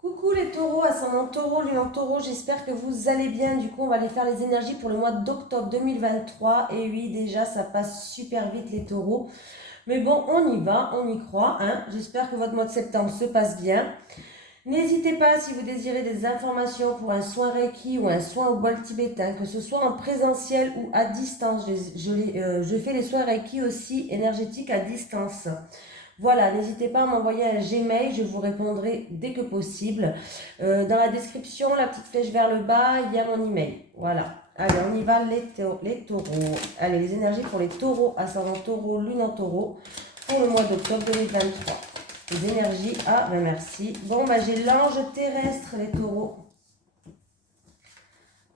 Coucou les taureaux, ascendant taureau, lune en taureau, j'espère que vous allez bien. Du coup, on va aller faire les énergies pour le mois d'octobre 2023. Et oui, déjà, ça passe super vite les taureaux. Mais bon, on y va, on y croit. Hein. J'espère que votre mois de septembre se passe bien. N'hésitez pas si vous désirez des informations pour un soin Reiki ou un soin au bol tibétain, que ce soit en présentiel ou à distance. Je fais les soins Reiki aussi énergétiques à distance. Voilà, n'hésitez pas à m'envoyer un Gmail, je vous répondrai dès que possible. Dans la description, la petite flèche vers le bas, il y a mon email. Voilà. Allez, on y va, les taureaux. Allez, les énergies pour les taureaux, ascendant taureau, lune en taureau, pour le mois d'octobre 2023. Les énergies, ben merci. Bon, j'ai l'ange terrestre, les taureaux.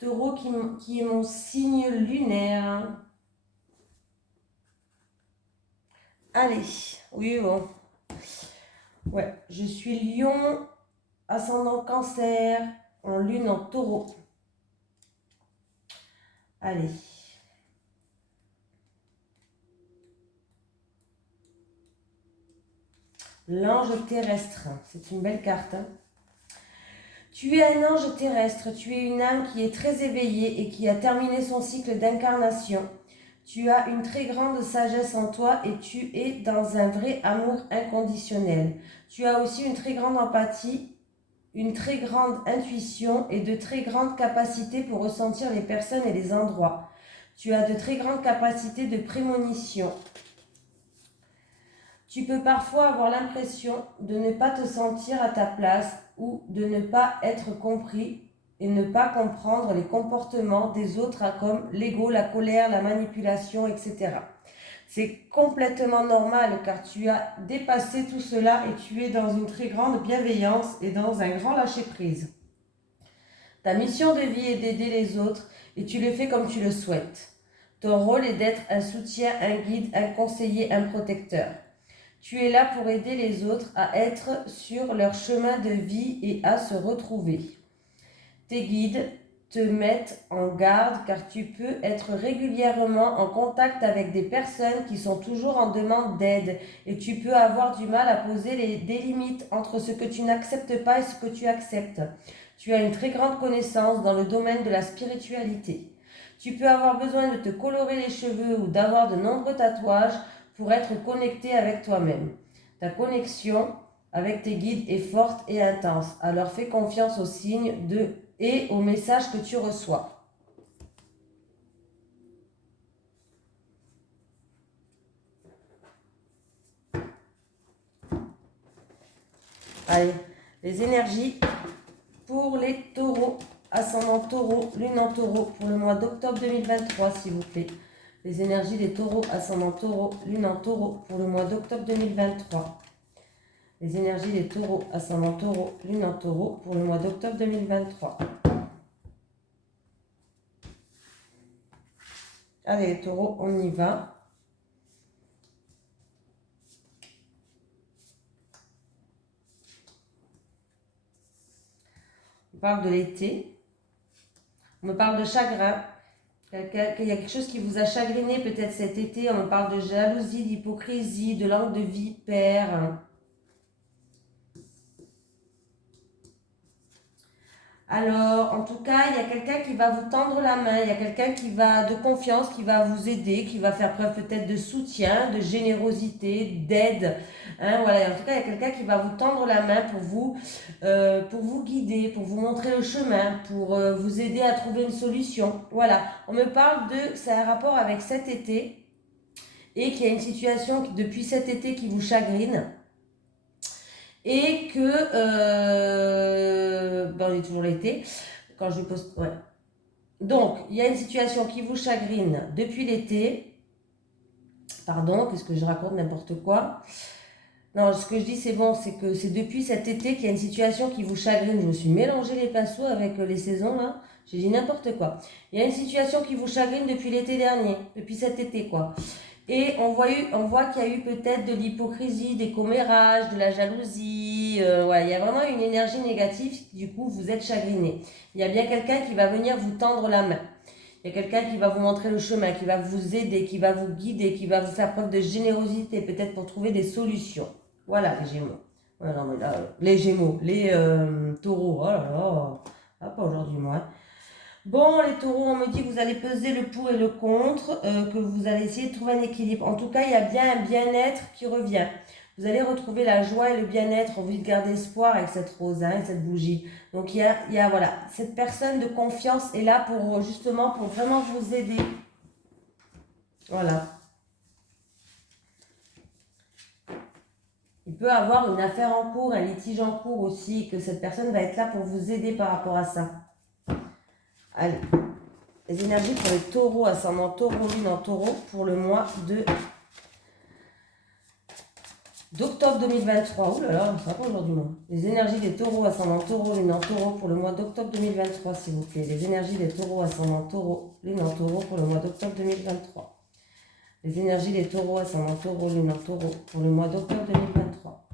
Taureau qui est mon signe lunaire. Allez, oui, bon. Ouais, je suis lion, ascendant cancer, en lune en taureau. Allez. L'ange terrestre, c'est une belle carte. Hein. Tu es un ange terrestre, tu es une âme qui est très éveillée et qui a terminé son cycle d'incarnation. Tu as une très grande sagesse en toi et tu es dans un vrai amour inconditionnel. Tu as aussi une très grande empathie, une très grande intuition et de très grandes capacités pour ressentir les personnes et les endroits. Tu as de très grandes capacités de prémonition. Tu peux parfois avoir l'impression de ne pas te sentir à ta place ou de ne pas être compris et ne pas comprendre les comportements des autres comme l'ego, la colère, la manipulation, etc. C'est complètement normal car tu as dépassé tout cela et tu es dans une très grande bienveillance et dans un grand lâcher-prise. Ta mission de vie est d'aider les autres et tu le fais comme tu le souhaites. Ton rôle est d'être un soutien, un guide, un conseiller, un protecteur. Tu es là pour aider les autres à être sur leur chemin de vie et à se retrouver. Tes guides te mettent en garde car tu peux être régulièrement en contact avec des personnes qui sont toujours en demande d'aide et tu peux avoir du mal à poser des limites entre ce que tu n'acceptes pas et ce que tu acceptes. Tu as une très grande connaissance dans le domaine de la spiritualité. Tu peux avoir besoin de te colorer les cheveux ou d'avoir de nombreux tatouages pour être connecté avec toi-même. Ta connexion avec tes guides est forte et intense. Alors fais confiance aux signes et aux messages que tu reçois. Allez, les énergies pour les taureaux, ascendant taureau, lune en taureau, pour le mois d'octobre 2023, s'il vous plaît. Les énergies des taureaux, ascendant taureau, lune en taureau, pour le mois d'octobre 2023. Les énergies des taureaux, ascendant taureau, lune en taureau, pour le mois d'octobre 2023. Allez, les taureaux, on y va. On parle de l'été. On me parle de chagrin. Il y a quelque chose qui vous a chagriné peut-être cet été. On me parle de jalousie, d'hypocrisie, de langue de vipère. Alors, en tout cas, il y a quelqu'un qui va vous tendre la main, il y a quelqu'un qui va de confiance, qui va vous aider, qui va faire preuve peut-être de soutien, de générosité, d'aide. Hein, voilà. En tout cas, il y a quelqu'un qui va vous tendre la main pour vous guider, pour vous montrer le chemin, pour vous aider à trouver une solution. Voilà. On me parle c'est un rapport avec cet été et qu'il y a une situation depuis cet été qui vous chagrine. Et que, on est toujours l'été, quand je poste, ouais. Donc, il y a une situation qui vous chagrine depuis l'été. Pardon, qu'est-ce que je raconte, n'importe quoi. Non, ce que je dis, c'est bon, c'est que c'est depuis cet été qu'il y a une situation qui vous chagrine. Je me suis mélangé les pinceaux avec les saisons, là. J'ai dit n'importe quoi. Il y a une situation qui vous chagrine depuis l'été dernier, depuis cet été, quoi. Et on voit qu'il y a eu peut-être de l'hypocrisie, des commérages, de la jalousie. Ouais, il y a vraiment une énergie négative, du coup, vous êtes chagriné. Il y a bien quelqu'un qui va venir vous tendre la main. Il y a quelqu'un qui va vous montrer le chemin, qui va vous aider, qui va vous guider, qui va vous faire preuve de générosité, peut-être pour trouver des solutions. Voilà, les Gémeaux. Non, mais là, les Gémeaux, les taureaux, oh là là, ah, pas aujourd'hui moi. Bon, les taureaux, on me dit que vous allez peser le pour et le contre, que vous allez essayer de trouver un équilibre. En tout cas, il y a bien un bien-être qui revient. Vous allez retrouver la joie et le bien-être. Envie de garder espoir avec cette rose, hein, et cette bougie. Donc, voilà, cette personne de confiance est là pour justement, pour vraiment vous aider. Voilà. Il peut avoir une affaire en cours, un litige en cours aussi, que cette personne va être là pour vous aider par rapport à ça. Allez. Les énergies pour les taureaux, ascendant taureau, lune en taureau, pour le mois d'octobre 2023. Ouh là là, ça va pas aujourd'hui, moi. Les énergies des taureaux, ascendant taureau, lune en taureau, pour le mois d'octobre 2023, s'il vous plaît. Les énergies des taureaux, ascendant taureau, lune en taureau, pour le mois d'octobre 2023. Les énergies des taureaux, ascendant taureau, lune en taureau, pour le mois d'octobre 2023.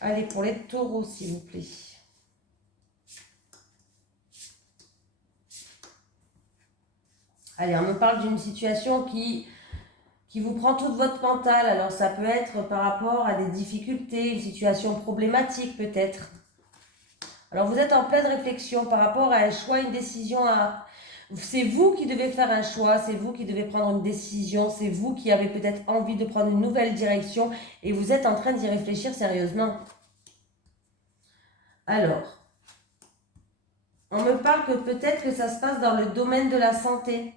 Allez, pour les taureaux, s'il vous plaît. Allez, on me parle d'une situation qui vous prend toute votre mental. Alors, ça peut être par rapport à des difficultés, une situation problématique peut-être. Alors, vous êtes en pleine réflexion par rapport à un choix, une décision à... C'est vous qui devez faire un choix, c'est vous qui devez prendre une décision, c'est vous qui avez peut-être envie de prendre une nouvelle direction et vous êtes en train d'y réfléchir sérieusement. Alors, on me parle que peut-être que ça se passe dans le domaine de la santé.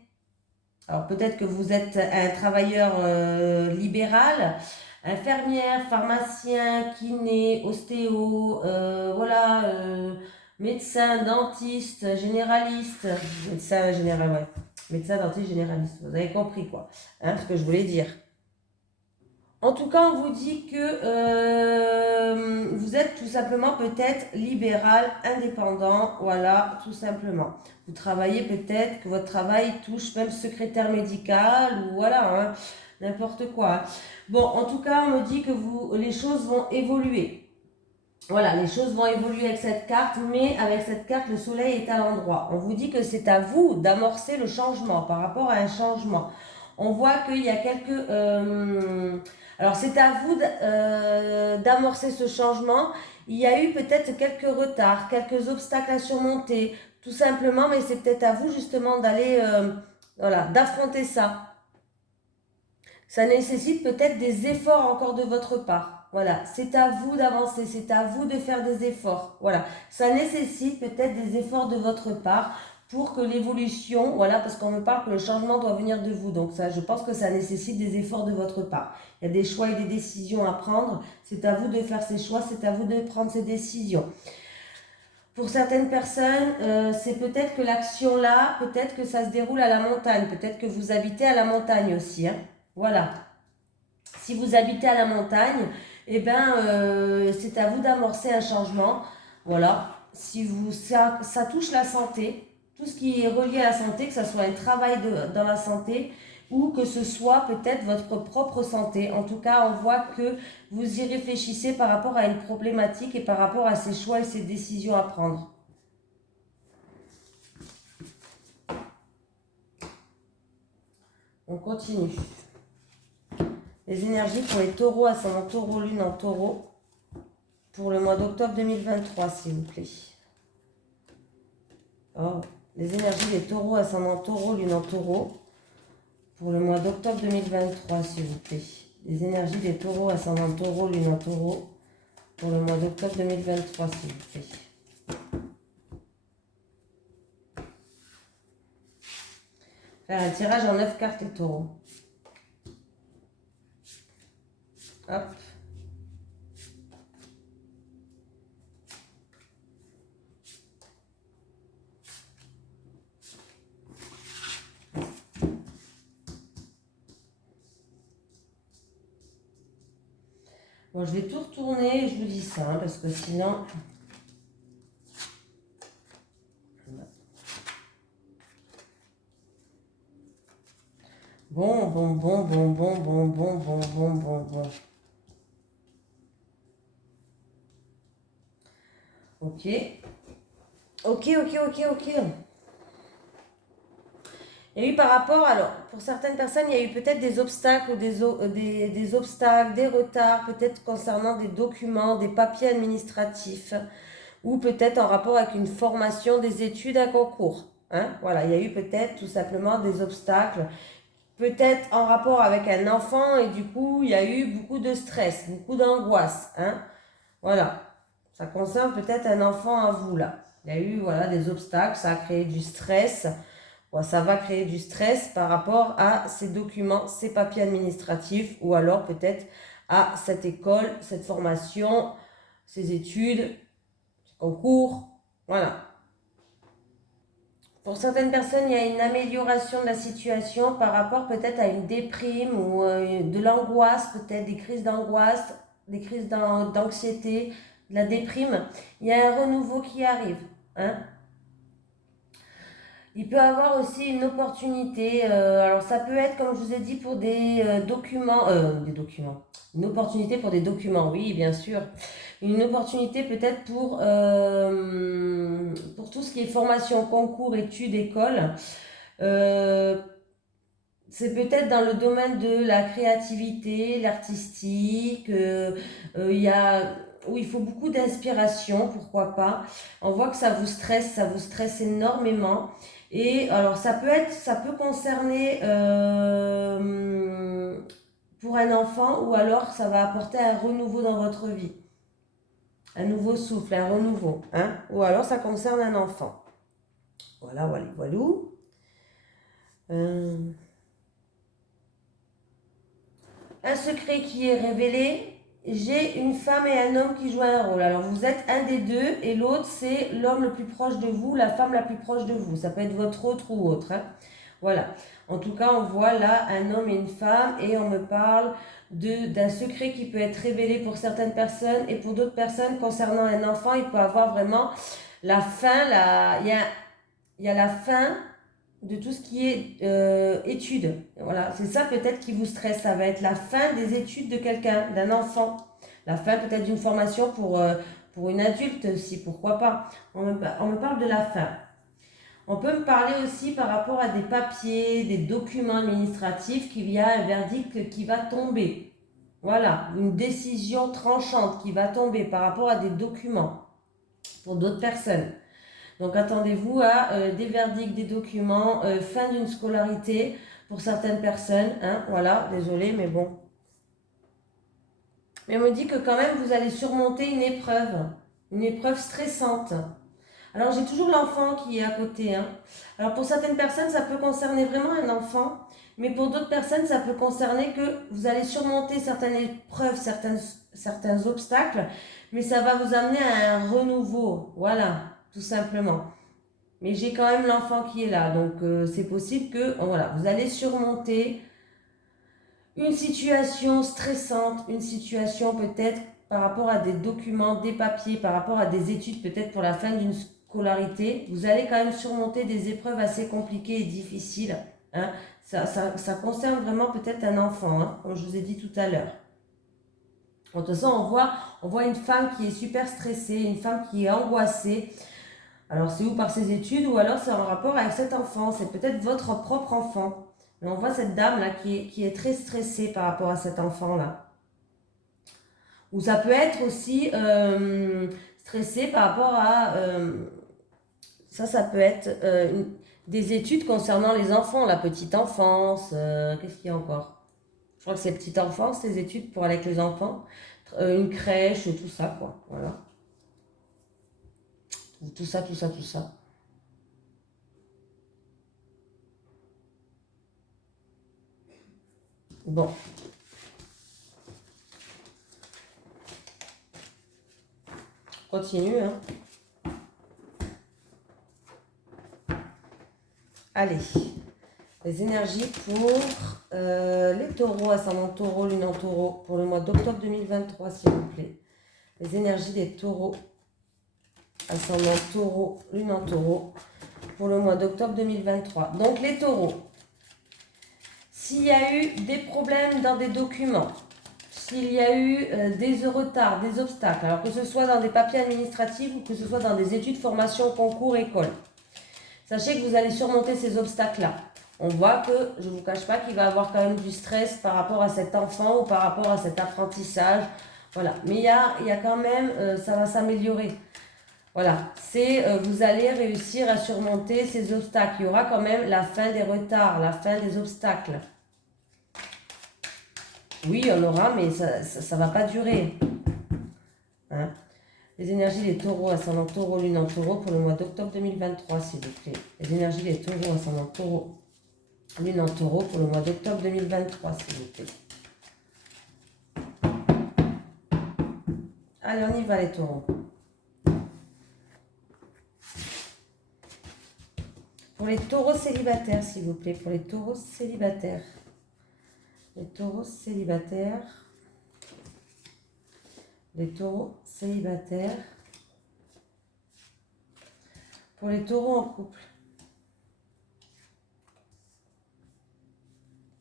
Alors peut-être que vous êtes un travailleur libéral, infirmière, pharmacien, kiné, ostéo, voilà, médecin, dentiste, généraliste, médecin général, ouais, médecin, dentiste, généraliste, vous avez compris quoi, hein, ce que je voulais dire. En tout cas, on vous dit que vous êtes tout simplement peut-être libéral, indépendant, voilà, tout simplement. Vous travaillez peut-être que votre travail touche même secrétaire médical ou voilà, hein, n'importe quoi. Bon, en tout cas, on me dit que les choses vont évoluer. Voilà, les choses vont évoluer avec cette carte, mais avec cette carte, le soleil est à l'endroit. On vous dit que c'est à vous d'amorcer le changement par rapport à un changement. On voit qu'il y a quelques... alors c'est à vous d'amorcer ce changement. Il y a eu peut-être quelques retards, quelques obstacles à surmonter, tout simplement, mais c'est peut-être à vous justement d'aller, voilà, d'affronter ça. Ça nécessite peut-être des efforts encore de votre part. Voilà, c'est à vous d'avancer, c'est à vous de faire des efforts. Voilà, ça nécessite peut-être des efforts de votre part pour que l'évolution, voilà, parce qu'on me parle que le changement doit venir de vous. Donc ça, je pense que ça nécessite des efforts de votre part. Il y a des choix et des décisions à prendre. C'est à vous de faire ces choix, c'est à vous de prendre ces décisions. Pour certaines personnes, c'est peut-être que l'action là, peut-être que ça se déroule à la montagne. Peut-être que vous habitez à la montagne aussi, hein. Voilà. Si vous habitez à la montagne, eh ben, c'est à vous d'amorcer un changement. Voilà. Si ça touche la santé, tout ce qui est relié à la santé, que ce soit un travail dans la santé ou que ce soit peut-être votre propre santé. En tout cas, on voit que vous y réfléchissez par rapport à une problématique et par rapport à ces choix et ces décisions à prendre. On continue. Les énergies pour les taureaux, ascendant taureau, lune en taureau, pour le mois d'octobre 2023, s'il vous plaît. Oh, les énergies des taureaux, ascendant taureau, lune en taureau, pour le mois d'octobre 2023, s'il vous plaît. Les énergies des taureaux, ascendant taureau, lune en taureau, pour le mois d'octobre 2023, s'il vous plaît. Faire un tirage en 9 cartes les taureaux. Hop. Bon, je vais tout retourner et je vous dis ça, hein, parce que sinon... Bon. Ok. Ok. Il y a eu par rapport, alors pour certaines personnes, il y a eu peut-être des obstacles ou des obstacles, des retards, peut-être concernant des documents, des papiers administratifs, ou peut-être en rapport avec une formation, des études, un concours. Hein? Voilà, il y a eu peut-être tout simplement des obstacles, peut-être en rapport avec un enfant, et du coup, il y a eu beaucoup de stress, beaucoup d'angoisse. Hein? Voilà, ça concerne peut-être un enfant à vous là. Il y a eu voilà, des obstacles, ça a créé du stress. Bon, ça va créer du stress par rapport à ces documents, ces papiers administratifs, ou alors peut-être à cette école, cette formation, ces études, ces concours. Voilà. Pour certaines personnes, il y a une amélioration de la situation par rapport peut-être à une déprime ou de l'angoisse, peut-être des crises d'angoisse, des crises d'anxiété, de la déprime. Il y a un renouveau qui arrive. Hein? Il peut avoir aussi une opportunité, alors ça peut être, comme je vous ai dit, pour des documents, une opportunité pour des documents, oui, bien sûr. Une opportunité peut-être pour tout ce qui est formation, concours, études, école. Euh, c'est peut-être dans le domaine de la créativité, l'artistique, il y a, où il faut beaucoup d'inspiration, pourquoi pas. On voit que ça vous stresse énormément. Et alors ça peut concerner pour un enfant, ou alors ça va apporter un renouveau dans votre vie. Un nouveau souffle, un renouveau. Hein? Ou alors ça concerne un enfant. Voilà, voilà, voilà. Un secret qui est révélé, j'ai une femme et un homme qui jouent un rôle. Alors vous êtes un des deux et l'autre c'est l'homme le plus proche de vous, la femme la plus proche de vous. Ça peut être votre autre ou autre. Hein. Voilà. En tout cas, on voit là un homme et une femme et on me parle d'un secret qui peut être révélé pour certaines personnes et pour d'autres personnes concernant un enfant. Il peut avoir vraiment la fin, il y a la fin de tout ce qui est études. Voilà, c'est ça peut-être qui vous stresse. Ça va être la fin des études de quelqu'un, d'un enfant. La fin peut-être d'une formation pour une adulte aussi, pourquoi pas. On me parle de la fin. On peut me parler aussi par rapport à des papiers, des documents administratifs, qu'il y a un verdict qui va tomber. Voilà, une décision tranchante qui va tomber par rapport à des documents pour d'autres personnes. Donc attendez-vous à des verdicts, des documents, fin d'une scolarité pour certaines personnes. Hein, voilà, désolé, mais bon. Mais on me dit que quand même vous allez surmonter une épreuve stressante. Alors j'ai toujours l'enfant qui est à côté. Hein. Alors pour certaines personnes, ça peut concerner vraiment un enfant, mais pour d'autres personnes, ça peut concerner que vous allez surmonter certaines épreuves, certains obstacles, mais ça va vous amener à un renouveau. Voilà, tout simplement. Mais j'ai quand même l'enfant qui est là, donc c'est possible que voilà, vous allez surmonter une situation stressante, une situation peut-être par rapport à des documents, des papiers, par rapport à des études, peut-être pour la fin d'une scolarité. Vous allez quand même surmonter des épreuves assez compliquées et difficiles. Hein. Ça concerne vraiment peut-être un enfant, hein, comme je vous ai dit tout à l'heure. De toute façon, on voit une femme qui est super stressée, une femme qui est angoissée. Alors c'est ou par ses études ou alors c'est en rapport avec cet enfant, c'est peut-être votre propre enfant. Mais on voit cette dame là qui est très stressée par rapport à cet enfant là. Ou ça peut être aussi stressé par rapport à... ça peut être des études concernant les enfants, la petite enfance, qu'est-ce qu'il y a encore? Je crois que c'est petite enfance, les études pour aller avec les enfants, une crèche, tout ça quoi, voilà. Tout ça, tout ça, tout ça. Bon. Continue, hein. Allez. Les énergies pour les taureaux, ascendant taureau, lune en taureau, pour le mois d'octobre 2023, s'il vous plaît. Les énergies des taureaux, ascendant taureau, lune en taureau, pour le mois d'octobre 2023. Donc les taureaux, s'il y a eu des problèmes dans des documents, s'il y a eu des retards, des obstacles, alors que ce soit dans des papiers administratifs ou que ce soit dans des études, formations, concours, écoles, sachez que vous allez surmonter ces obstacles-là. On voit que, je ne vous cache pas qu'il va avoir quand même du stress par rapport à cet enfant ou par rapport à cet apprentissage. Voilà, mais il y a quand même, ça va s'améliorer. Voilà, vous allez réussir à surmonter ces obstacles. Il y aura quand même la fin des retards, la fin des obstacles. Oui, il y en aura, mais ça ne va pas durer. Hein? Les énergies des taureaux, ascendant taureau, lune en taureau pour le mois d'octobre 2023, s'il vous plaît. Les énergies des taureaux, ascendant taureau, lune en taureau pour le mois d'octobre 2023, s'il vous plaît. Allez, on y va les taureaux. Pour les taureaux célibataires, s'il vous plaît. Pour les taureaux célibataires. Les taureaux célibataires. Les taureaux célibataires. Pour les taureaux en couple.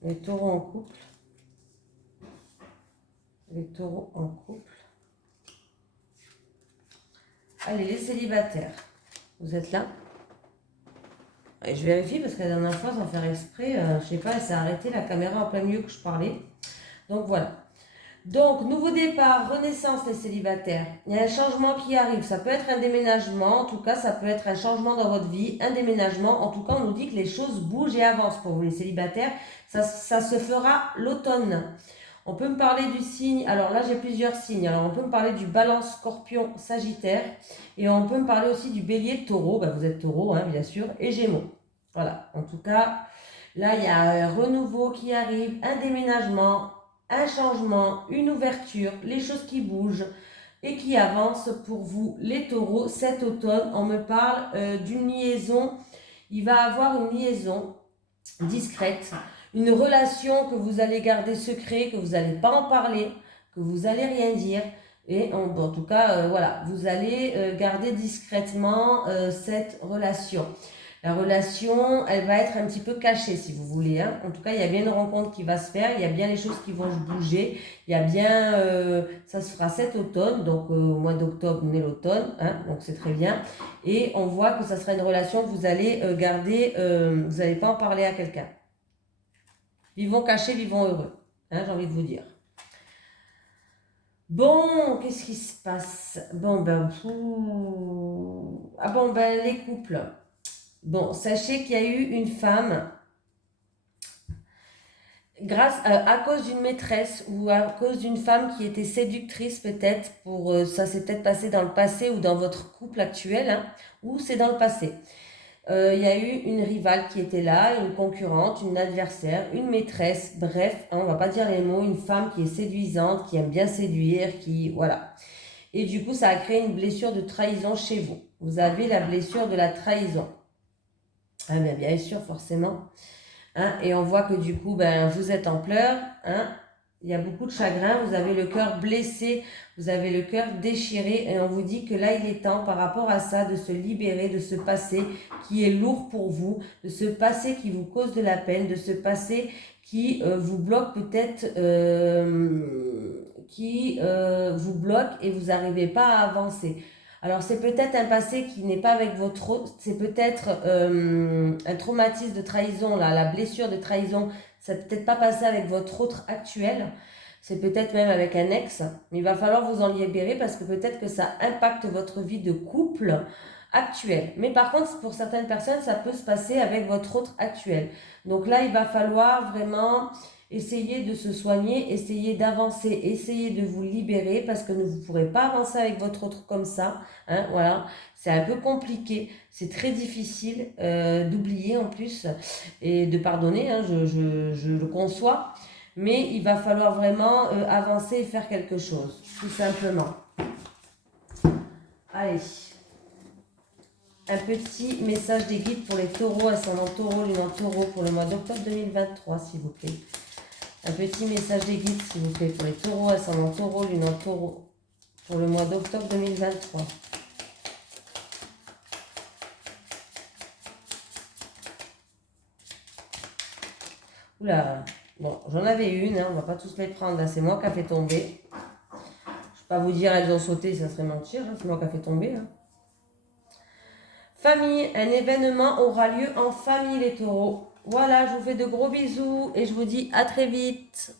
Les taureaux en couple. Les taureaux en couple. Allez, les célibataires. Vous êtes là? Et je vérifie parce que la dernière fois, sans faire exprès, je sais pas, elle s'est arrêtée la caméra en plein milieu que je parlais. Donc voilà. Donc, nouveau départ, renaissance les célibataires. Il y a un changement qui arrive. Ça peut être un déménagement, en tout cas, ça peut être un changement dans votre vie, un déménagement. En tout cas, on nous dit que les choses bougent et avancent pour vous les célibataires. Ça se fera l'automne. On peut me parler du signe, alors là j'ai plusieurs signes, alors on peut me parler du balance, scorpion, sagittaire, et on peut me parler aussi du bélier, taureau, vous êtes taureau hein, bien sûr, et gémeaux. Voilà, en tout cas, là il y a un renouveau qui arrive, un déménagement, un changement, une ouverture, les choses qui bougent et qui avancent pour vous les taureaux cet automne. On me parle d'une liaison, il va avoir une liaison discrète, une relation que vous allez garder secret, que vous n'allez pas en parler, que vous n'allez rien dire. Et en tout cas, voilà, vous allez garder discrètement cette relation. La relation, elle va être un petit peu cachée si vous voulez. Hein. En tout cas, il y a bien une rencontre qui va se faire, il y a bien les choses qui vont bouger. Il y a bien, ça se fera cet automne, donc au mois d'octobre, on est l'automne, hein, donc c'est très bien. Et on voit que ça sera une relation que vous allez garder, vous n'allez pas en parler à quelqu'un. Vivons cachés, vivons heureux, hein, j'ai envie de vous dire. Bon, qu'est-ce qui se passe? Bon, les couples. Bon, sachez qu'il y a eu une femme, à cause d'une maîtresse ou à cause d'une femme qui était séductrice peut-être, ça s'est peut-être passé dans le passé ou dans votre couple actuel, hein, ou c'est dans le passé. Il y a eu une rivale qui était là, une concurrente, une adversaire, une maîtresse, bref, hein, on va pas dire les mots, une femme qui est séduisante, qui aime bien séduire, voilà. Et du coup, ça a créé une blessure de trahison chez vous. Vous avez la blessure de la trahison. Ah, bien sûr, forcément. Hein, et on voit que du coup, vous êtes en pleurs, hein, il y a beaucoup de chagrin, vous avez le cœur blessé, vous avez le cœur déchiré et on vous dit que là, il est temps par rapport à ça de se libérer de ce passé qui est lourd pour vous, de ce passé qui vous cause de la peine, de ce passé qui vous bloque peut-être, vous bloque et vous n'arrivez pas à avancer. Alors c'est peut-être un passé qui n'est pas avec votre... C'est peut-être un traumatisme de trahison, là, la blessure de trahison, ça n'est peut-être pas passé avec votre autre actuel, c'est peut-être même avec un ex, mais il va falloir vous en libérer parce que peut-être que ça impacte votre vie de couple actuel. Mais par contre, pour certaines personnes, ça peut se passer avec votre autre actuel. Donc là, il va falloir vraiment essayez de se soigner, essayez d'avancer, essayez de vous libérer parce que vous ne pourrez pas avancer avec votre autre comme ça. Hein, voilà, c'est un peu compliqué, c'est très difficile d'oublier en plus et de pardonner, hein, je le conçois, mais il va falloir vraiment avancer et faire quelque chose, tout simplement. Allez, un petit message des guides pour les taureaux, ascendant taureau, lune en taureau pour le mois d'octobre 2023, s'il vous plaît. Un petit message des guides, s'il vous plaît, pour les taureaux, ascendant taureau, lune en taureau, pour le mois d'octobre 2023. Oula, bon, j'en avais une, hein, on va pas tous les prendre, là, c'est moi qui a fait tomber. Je ne vais pas vous dire elles ont sauté, ça serait mentir, hein, c'est moi qui a fait tomber. Hein. Famille, un événement aura lieu en famille, les taureaux. Voilà, je vous fais de gros bisous et je vous dis à très vite.